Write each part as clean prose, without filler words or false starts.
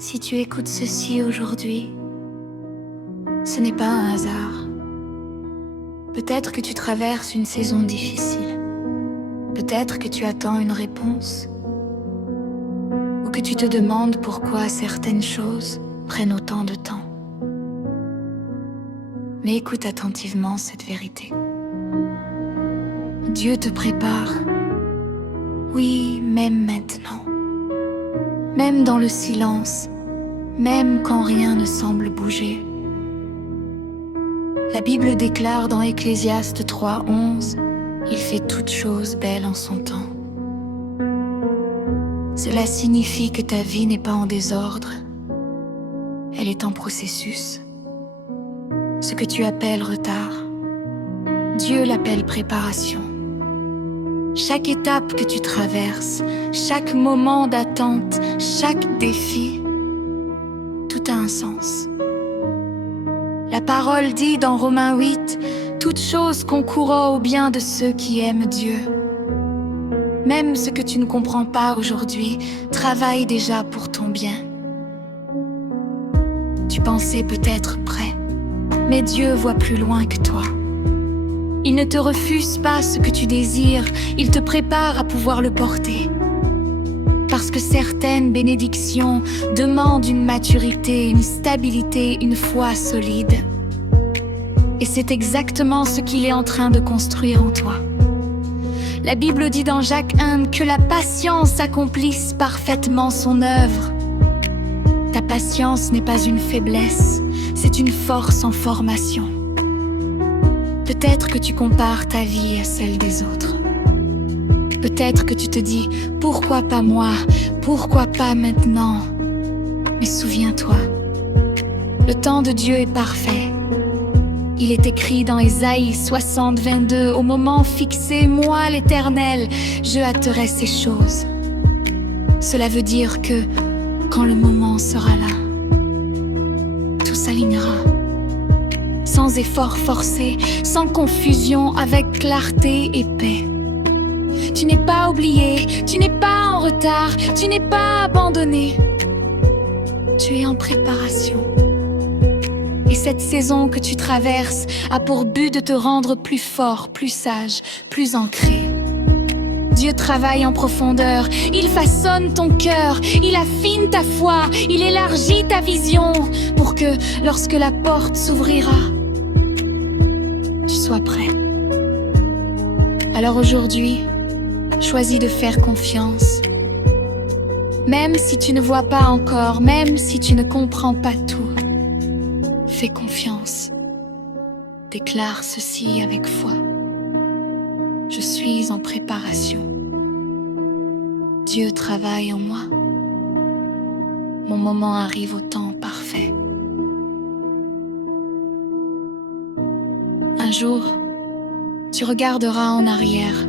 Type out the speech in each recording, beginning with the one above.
Si tu écoutes ceci aujourd'hui, ce n'est pas un hasard. Peut-être que tu traverses une saison difficile. Peut-être que tu attends une réponse. Ou que tu te demandes pourquoi certaines choses prennent autant de temps. Mais écoute attentivement cette vérité. Dieu te prépare. Oui, même maintenant. Même dans le silence, même quand rien ne semble bouger. La Bible déclare dans Ecclésiaste 3:11, « Il fait toutes choses belles en son temps ». Cela signifie que ta vie n'est pas en désordre, elle est en processus. Ce que tu appelles retard, Dieu l'appelle préparation. Chaque étape que tu traverses, chaque moment d'attente, chaque défi, tout a un sens. La parole dit dans Romains 8, « Toute chose concourra au bien de ceux qui aiment Dieu ». Même ce que tu ne comprends pas aujourd'hui travaille déjà pour ton bien. Tu pensais peut-être prêt, mais Dieu voit plus loin que toi. Il ne te refuse pas ce que tu désires, il te prépare à pouvoir le porter. Parce que certaines bénédictions demandent une maturité, une stabilité, une foi solide. Et c'est exactement ce qu'il est en train de construire en toi. La Bible dit dans Jacques 1 que la patience accomplisse parfaitement son œuvre. Ta patience n'est pas une faiblesse, c'est une force en formation. Peut-être que tu compares ta vie à celle des autres. Peut-être que tu te dis « Pourquoi pas moi? Pourquoi pas maintenant ?» Mais souviens-toi, le temps de Dieu est parfait. Il est écrit dans Ésaïe 60:22, « Au moment fixé, moi l'Éternel, je hâterai ces choses. » Cela veut dire que, quand le moment sera là, tout s'alignera. Sans effort forcé, sans confusion, avec clarté et paix. Tu n'es pas oublié, tu n'es pas en retard, tu n'es pas abandonné. Tu es en préparation. Et cette saison que tu traverses a pour but de te rendre plus fort, plus sage, plus ancré. Dieu travaille en profondeur, il façonne ton cœur, il affine ta foi, il élargit ta vision pour que, lorsque la porte s'ouvrira, tu sois prêt. Alors aujourd'hui, choisis de faire confiance. Même si tu ne vois pas encore, même si tu ne comprends pas tout, fais confiance. Déclare ceci avec foi. Je suis en préparation. Dieu travaille en moi. Mon moment arrive au temps parfait. Un jour, tu regarderas en arrière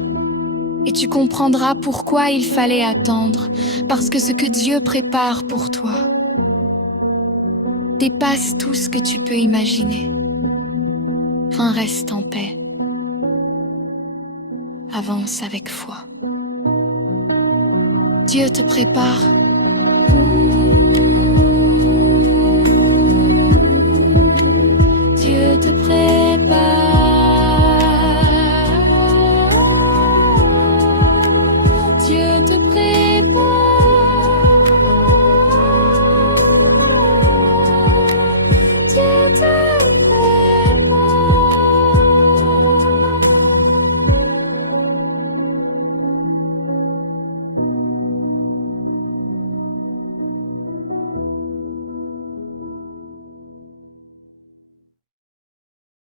et tu comprendras pourquoi il fallait attendre, parce que ce que Dieu prépare pour toi dépasse tout ce que tu peux imaginer. Enfin, reste en paix. Avance avec foi. Dieu te prépare